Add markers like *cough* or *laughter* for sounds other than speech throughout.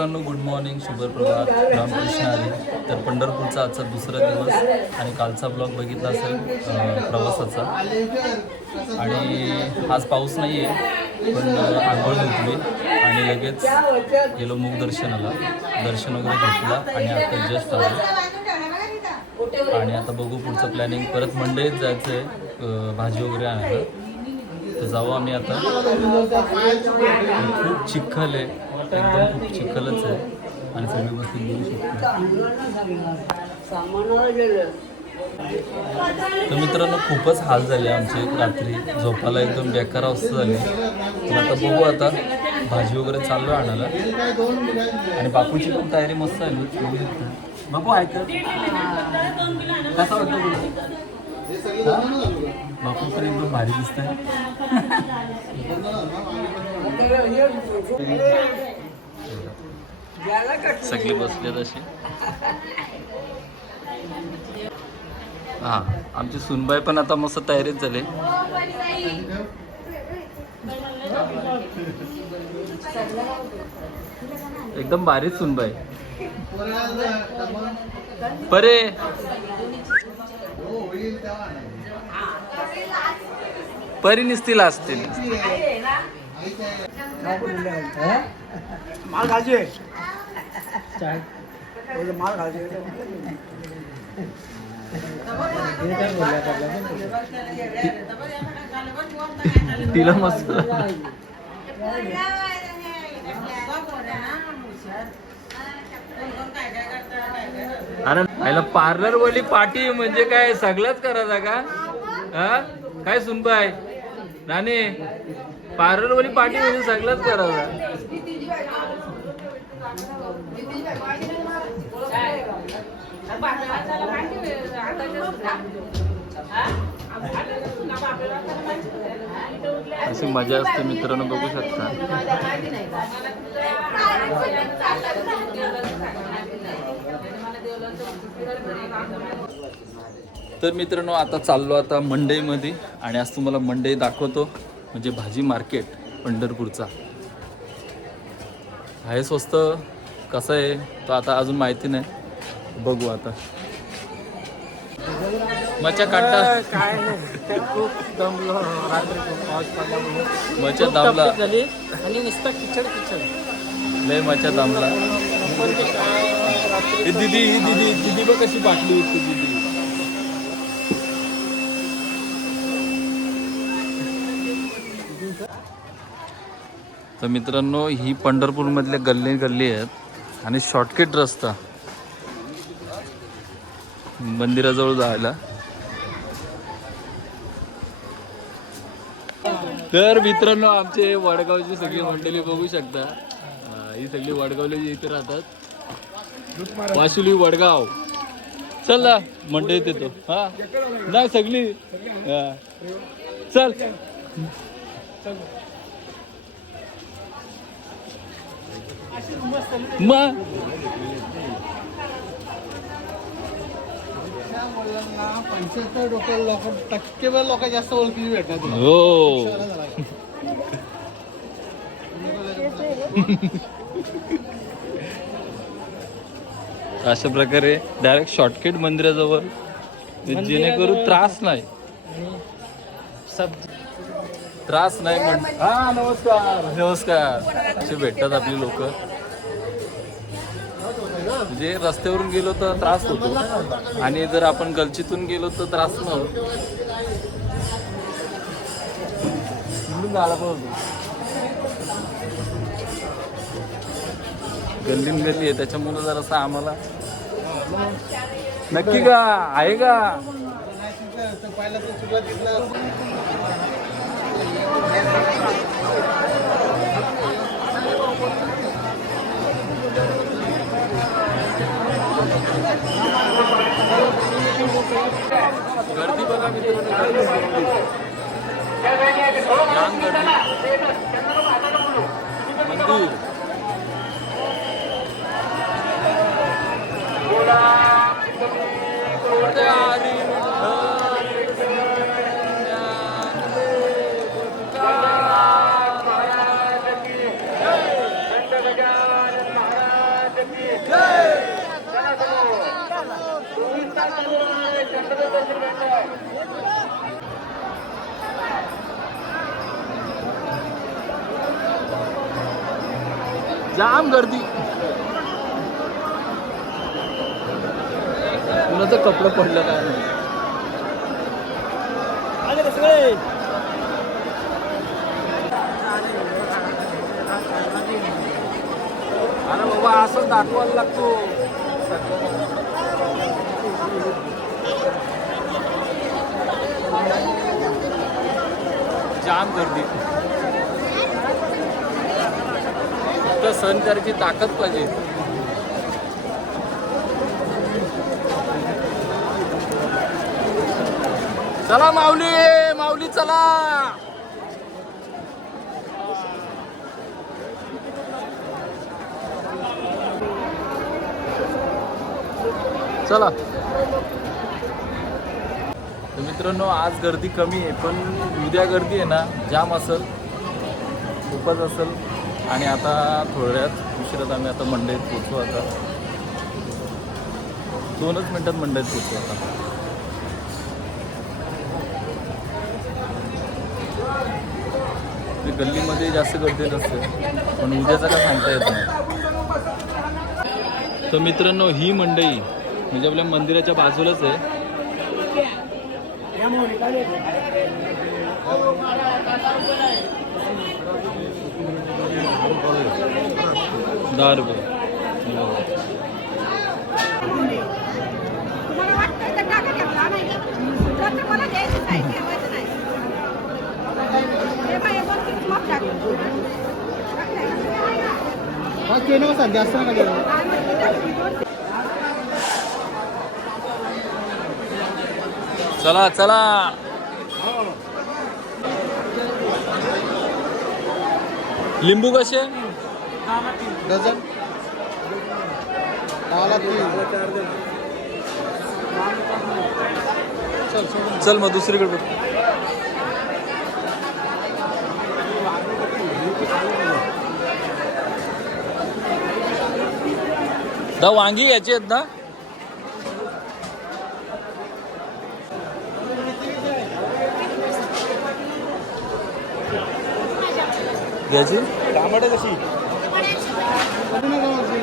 मित्रांनो good morning शुभप्रभात. रामकृष्ण हरी तर पंढरपूरचा आजचा दुसरा दिवस आणि कालचा ब्लॉग बघितला असेल प्रवासाचा. आणि आज पाऊस नाही आहे पण आंघोळ घेतली आणि लगेच गेलो मुख दर्शनाला. दर्शन वगैरे घेतला आणि आता जस्ट आलो. आणि आता बघू पुढचं प्लॅनिंग परत मंडईत जायचं आहे भाजी वगैरे आणायला. तर जाऊ आम्ही आता. खूप चिखल आहे. एकदम खूप चिखलच आहे. आणि सगळी वस्तू घेऊ शकतो. तर मित्रांनो खूपच हाल झाले आमचे रात्री. झोपायला एकदम बेकार अवस्था झाली. पण आता बघू आता. भाजी वगैरे चाललो आणायला. आणि बापूची पण तयारी मस्त आहे बापू ऐक कसा वाटतं तुला? बापू पण एकदम भारी दिसत सगळी बसले तशी हा आमची सुनबाई पण आता मस्त तयारीत झाले. एकदम भारीच सुनबाई. परे. परी निसतील असतील माल तिला मस्त. अरे पहिला पार्लर वाली पार्टी म्हणजे काय? सगळंच करायचा का? हा? काय सुनबाय नाने पार्लर वाली पार्टी म्हणजे सगळंच करायचा. अशी मजा असते मित्रांनो बघू शकता. तर मित्रांनो आता चाललो आता मंडईमध्ये आणि आज तुम्हाला मंडई दाखवतो म्हणजे भाजी मार्केट पंढरपूरचा. आहे स्वस्त कसं आहे? तो आता अजून माहिती नाही. बघू आता. मच्छा काढता. काय नाही. खूप दमलो. रात्री खूप पाऊस पडल्यामुळे मच्छा खूप दाबला तब्येत झाली आणि नुसतं किचड किचड. लय मच्छा दाबला पण ते काय रात्री ही दिदी ही दिदी दिदी बघ कशी बाटली होती दिदी. तर मित्रांनो ही पंढरपूरमधले गल्ली गल्ली आहेत आणि शॉर्टकट रस्ता. मंदिराजवळ जायला. तर मित्रांनो आमचे वडगावची सगळी मंडळी बघू शकता. ही सगळी वडगावली इथे राहतात. वाशुली वडगाव. चल ना मंडळीत येतो. हा? नाही सगळी. चल. मग? पंच्याहत्तर लोक लोक टक्केवार लोक जास्त ओळखी भेटतात हो. *laughs* अशा प्रकारे डायरेक्ट शॉर्टकट मंदिराजवळ जेणेकरून त्रास नाही. सब त्रास नाही म्हण हा नमस्कार. नमस्कार. असे भेटतात आपली लोक. म्हणजे रस्त्यावरून गेलो तर त्रास होतो. आणि जर आपण गलचीतून गेलो तर त्रास न होतो गल्लीन गल्ली आहे त्याच्यामुळे जरासं आम्हाला नक्की का? आहे का? पहिला गर्दी बघा मित्रांनो. मंदिर जाम गर्दी. कुणाचं कपडं पडलं काय? नाही अरे बाबा असं दाखवायला लागतो. जाम गर्दी. फक्त सहन करायची ताकद पाहिजे. चला माऊली माऊली चला. चला. तर मित्रांनो आज गर्दी कमी आहे पण उद्या गर्दी आहे ना जाम असेल खूपच असेल. आणि आता थोड्यात उशिरात आम्ही आता मंडईत पोचू आता. दोनच मिनटात मंडईत पोचू आता. ते गल्लीमध्ये जास्त गर्दी नसते पण उद्याचा काय सांगता येत नाही. तर मित्रांनो ही मंडई म्हणजे आपल्या मंदिराच्या बाजूलाच आहे. दहा रुपये तुम्हाला वाटतंय तर टाका घेतला नाही जर तुम्हाला द्यायचं नाही ठेवायचं नाही हे बाई, दोन तीन माप टाकलं. हा केलं का जास्त नका देऊ. काय म्हणते, टाकली दोन चला चला लिंबू कसे? डझन. दहाला तीन. चल चल मग दुसरीकडे बघ. दा वांगी घ्यायची आहेत ना? घ्यायची कधी नका मारशी.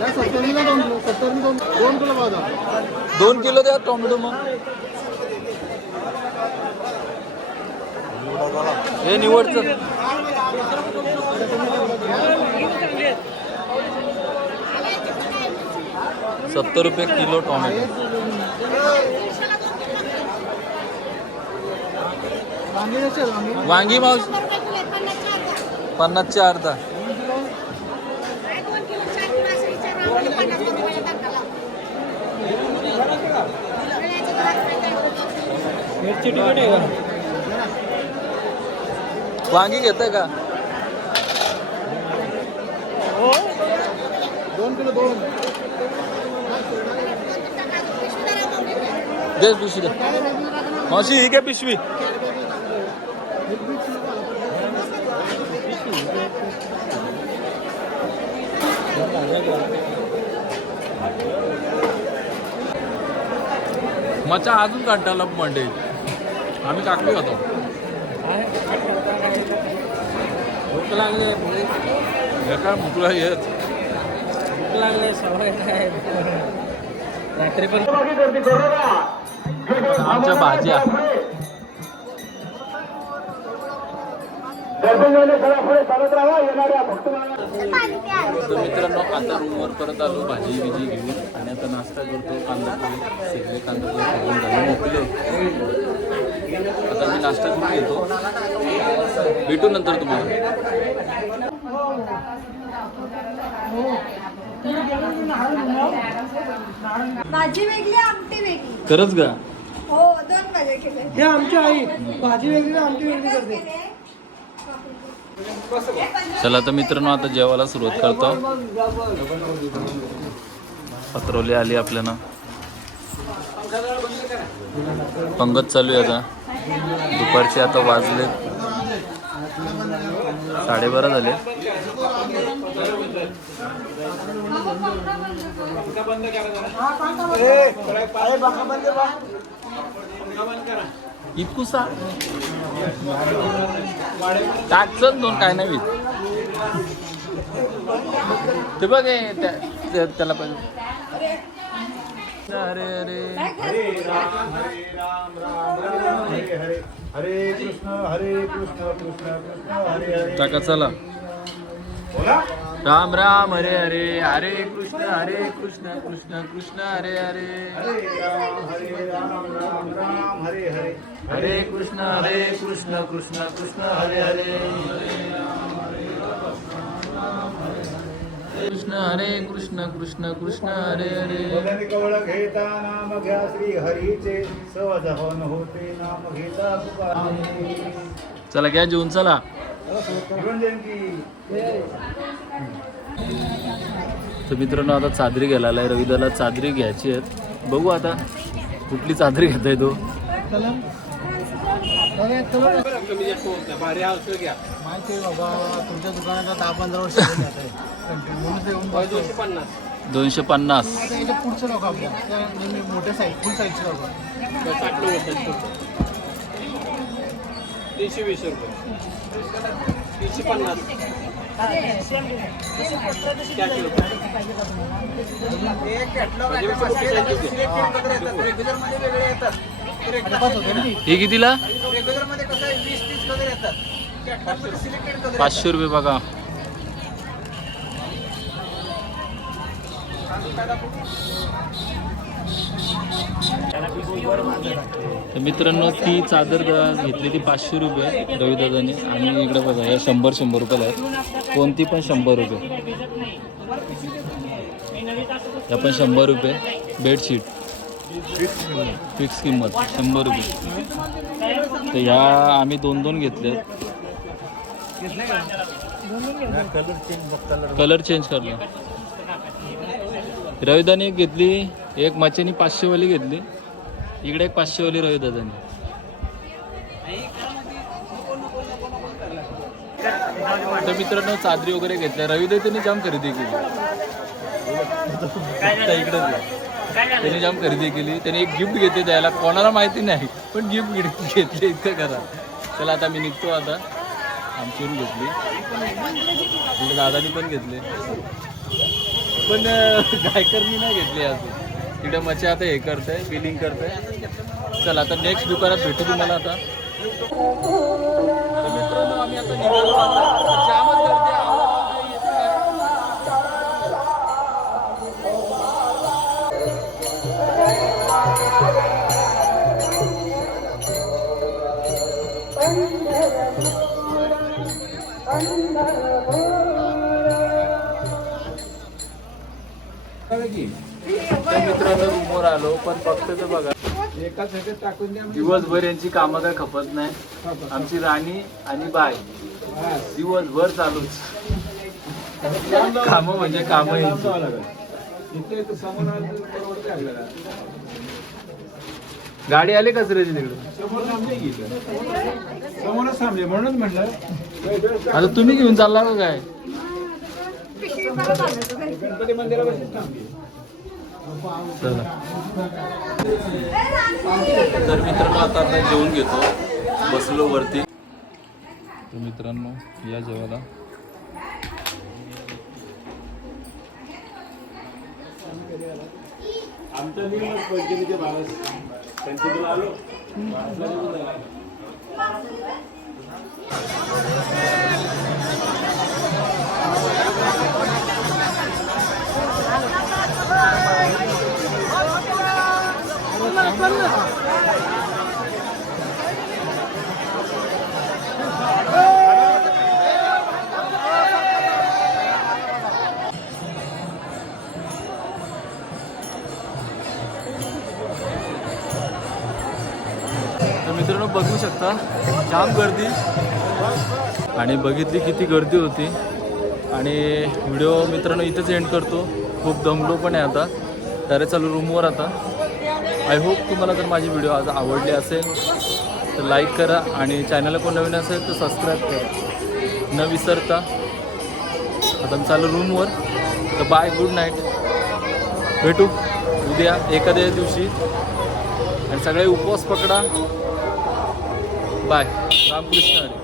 या सत्तरला दोन किलो सत्तरनी दोन दोन किलो पाहता दोन किलो द्या टोमॅटो मग. हे निवडचं. सत्तर रुपये किलो टोमॅटो वांगे कसे आहेत वांगे वांगी मावश पन्नासचे अर्धा दोन किलो चार किलो असं विचार आम्हाला पन्नास रुपयाला धक्का लाव. वेळेचं जरा फायदा होतो. वांगी घेताय का? दोन किलो दोन. पिशवी जरा मोठी ठेव. दे. पिशवी मावशी ही काय पिशवी. मचा अजून काढताला मंडे आम्ही काकडी खातो भूक लागली काय भूक लागली आहेत. भूक लागले सवय काय रात्री पण आमच्या भाज्या तर मित्रांनो आता रूमवर परत आलो भाजी बिजी घेऊन. आणि आता नाश्ता करतो कांदा पोळी सगळे कांदा पोळी खाऊन झाले मोकले आता मी नाश्ता करून घेतो भेटू नंतर तुम्हाला. भाजी वेगळी आमटी वेगळी. खरंच का? हो दोन भाज्या केल्या. हे आमची आई भाजी वेगळी आमटी वेगळी करते. चला आता मित्रांनो आता जेवायला सुरुवात करतो. पत्रवली आली आपल्याला पंगत चालू आहे आता. दुपारचे आता वाजले. साडेबारा झाले. इतकुसा टाकच दोन काय नाही ते बघ हे त्या- त्या- त्याला पाहिजे अरे अरे हरे कृष्ण हरे कृष्ण कृष्ण कृष्ण हरे हरे टाका चला राम राम हरे हरे हरे कृष्ण हरे कृष्ण कृष्ण कृष्ण हरे हरे। हरे राम हरे राम राम राम हरे हरे हरे कृष्ण हरे कृष्ण कृष्ण कृष्ण हरे हरे। कृष्ण हरे कृष्ण कृष्ण कृष्ण हरे हरे। कवळ घेता नाम घ्या श्री हरीचे सहज होते नाम घेता चला घ्या जेवून चला. तर मित्रांनो आता चादरी घ्यायला आहे. रविदाला चादरी घ्यायची आहेत. बघू आता कुठली चादरी घेताय तो आहे हे. दोनशे पन्नास. पुढचे लोक मोठ्या साईज फुल साईजचे लोक. तीनशे वीस रुपये. तीनशे पन्नास. ना हे कितीला? पाचशे रुपये बघा. तर मित्रांनो ती चादर घेतली ती पाचशे रुपये रविदादाने आणि इकडे बघा या शंभर शंभर रुपयाला आहेत. कोणती पण शंभर रुपये. या पण शंभर रुपये. बेडशीट. फिक्स किंमत शंभर रुपये. तर ह्या आम्ही दोन दोन घेतले कलर चेंज करला रविदाने एक घेतली एक मच्छीनी पाचशेवाली घेतली. इकडे एक पाचशेवाली रविदादाने तर मित्रांनो चादरी वगैरे घेतल्या. रविदा त्यांनी जाम खरेदी केली. इकडेच. त्यांनी जाम खरेदी केली. त्यांनी एक गिफ्ट घेतले द्यायला कोणाला माहिती नाही पण गिफ्ट घेतले इतकं करा चला आता मी निघतो आता. आमच्यावरून घेतली. दादानी पण घेतले. पण गायकरनी नाही घेतली अजून. तिकडे मच्छी आता हे करते बिलिंग करते चला आता नेक्स्ट दुकानात भेटू तुम्हाला आता. दिवसभर यांची कामं काय खपत नाही. आमची राणी आणि बाय दिवसभर चालूच. काम म्हणजे कामं गाडी आली कचऱ्याची तिकडे समोरच थांबले म्हणून म्हणलं आता तुम्ही घेऊन चालला का काय? गणपती मंदिरापासून चला. तर मित्रांनो आता आता जेवून घेतो. बसलो वरती. तर मित्रांनो या जेवायला. आमच्या मित्रांनो बघू शकता जाम गर्दी. आणि बघितली किती गर्दी होती. आणि व्हिडिओ मित्रांनो इथेच एंड करतो. खूप दमलो पण आहे आता. तर चालू रूमवर आता. आय होप तुम्हाला जर माझे व्हिडिओ आज आवडले असेल तर लाईक करा आणि चॅनलला कोण नवीन असेल तर सबस्क्राईब करा. न विसरता. आता चालू रूमवर. तर बाय गुड नाईट. भेटू. उद्या एखाद्या दिवशी. आणि सगळे उपवास पकडा. बाय. रामकृष्ण